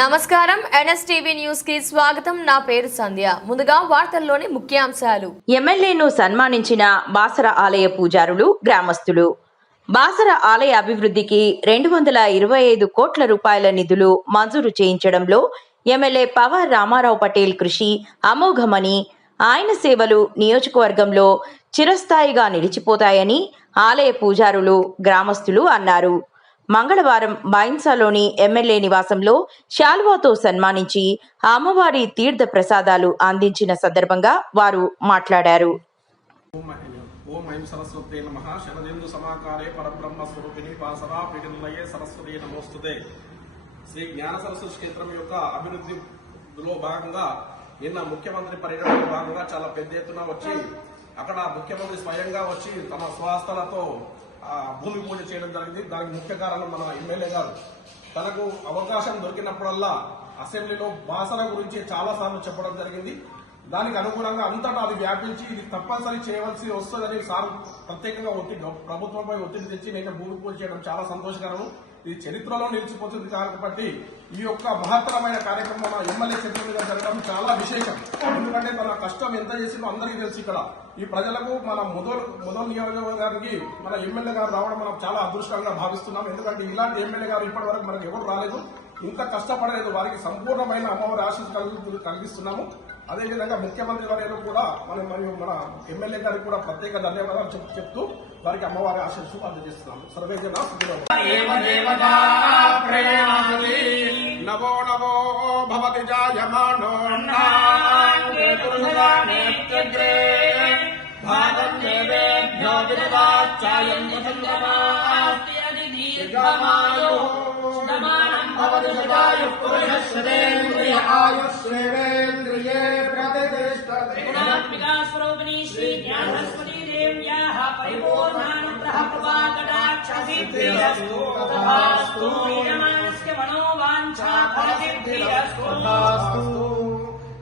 నమస్కారం NSTV news కి స్వాగతం. నా పేరు సంధ్య. ముందుగా వార్తల్లోని ముఖ్యాంశాలు. ఎమ్మెల్యేను సన్మానించిన బాసర ఆలయ పూజారులు, గ్రామస్తులు. బాసర ఆలయ అభివృద్ధికి 225 కోట్ల రూపాయల నిధులు మంజూరు చేయించడంలో ఎమ్మెల్యే పవార్ రామారావు పటేల్ కృషి అమోఘమని, ఆయన సేవలు నియోజకవర్గంలో చిరస్థాయిగా నిలిచిపోతాయని ఆలయ పూజారులు, గ్రామస్తులు అన్నారు. మంగళవారం బైన్సాలోని ఎమ్మెల్యే నివాసంలో శాల్వాతో సన్మానించి అమ్మవారి తీర్థ ప్రసాదాలు అందించిన సందర్భంగా వారు మాట్లాడారు. ఓం ఐం సరస్వతే నమః. శరదేందు సమాకారే పరబ్రహ్మ స్వరూపిణి బాసరా పీఠనిలయే సరస్వతి నమోస్తుతే. శ్రీ జ్ఞాన సరస్వతి క్షేత్రం యొక్క అభివృద్ధిలో భాగంగా నిన్న ముఖ్యమంత్రి పర్యటనలో భాగంగా చాలా పెద్ద ఎత్తున వచ్చి అక్కడ ముఖ్యమంత్రి స్వయంగా వచ్చి తమ స్వహస్తాలతో భూమి పూజ చేయడం జరిగింది. దానికి ముఖ్య కారణం మన ఎమ్మెల్యే గారు. తనకు అవకాశం దొరికినప్పుడల్లా అసెంబ్లీలో బాసర గురించి చాలా సార్లు చెప్పడం జరిగింది. దానికి అనుగుణంగా అంతటా అది వ్యాపించి ఇది తప్పనిసరి చేయవలసి వస్తుందని సార్ ప్రత్యేకంగా ప్రభుత్వంపై ఒత్తిడి తెచ్చి నేను భూమి పూజ చేయడం చాలా సంతోషకరం. ఇది చరిత్రలో నిలిచిపోతుంది కాబట్టి ఈ యొక్క మహత్తరమైన కార్యక్రమం మన ఎమ్మెల్యే చేతుల మీద జరగడం చాలా విశేషం. ఎందుకంటే తన కష్టం ఎంత చేసిందో అందరికీ తెలుసు. ఇక్కడ ఈ ప్రజలకు మన మొదలు నియోజకవర్గానికి మన ఎమ్మెల్యే గారు రావడం మనం చాలా అదృష్టంగా భావిస్తున్నాం. ఎందుకంటే ఇలాంటి ఎమ్మెల్యే గారు ఇప్పటి వరకు మనకు ఎవరు రాలేదు, ఇంత కష్టపడలేదు. వారికి సంపూర్ణమైన అమ్మవారి ఆశీస్సులు కలిగిస్తున్నాము. అదేవిధంగా ముఖ్యమంత్రి వారు కూడా మరియు మన ఎమ్మెల్యే గారికి కూడా ప్రత్యేక ధన్యవాదాలు చెప్తూ వారికి అమ్మవారి ఆశీస్సులు అందజేస్తున్నాము. సర్వేజన నవో నవో భవతి జాయమానో ఆయుష్ేంద్రియే ప్రతిష్టతే. గుణాత్మికా స్వరూపిణీ శ్రీ జ్ఞాన సరస్వతీ దేవ్యాః పరిపూర్ణానుగ్రహ కృపాకటాక్ష సిద్ధిరస్తు. తథాస్తు. మనోవాంఛా ఫలసిద్ధిరస్తు.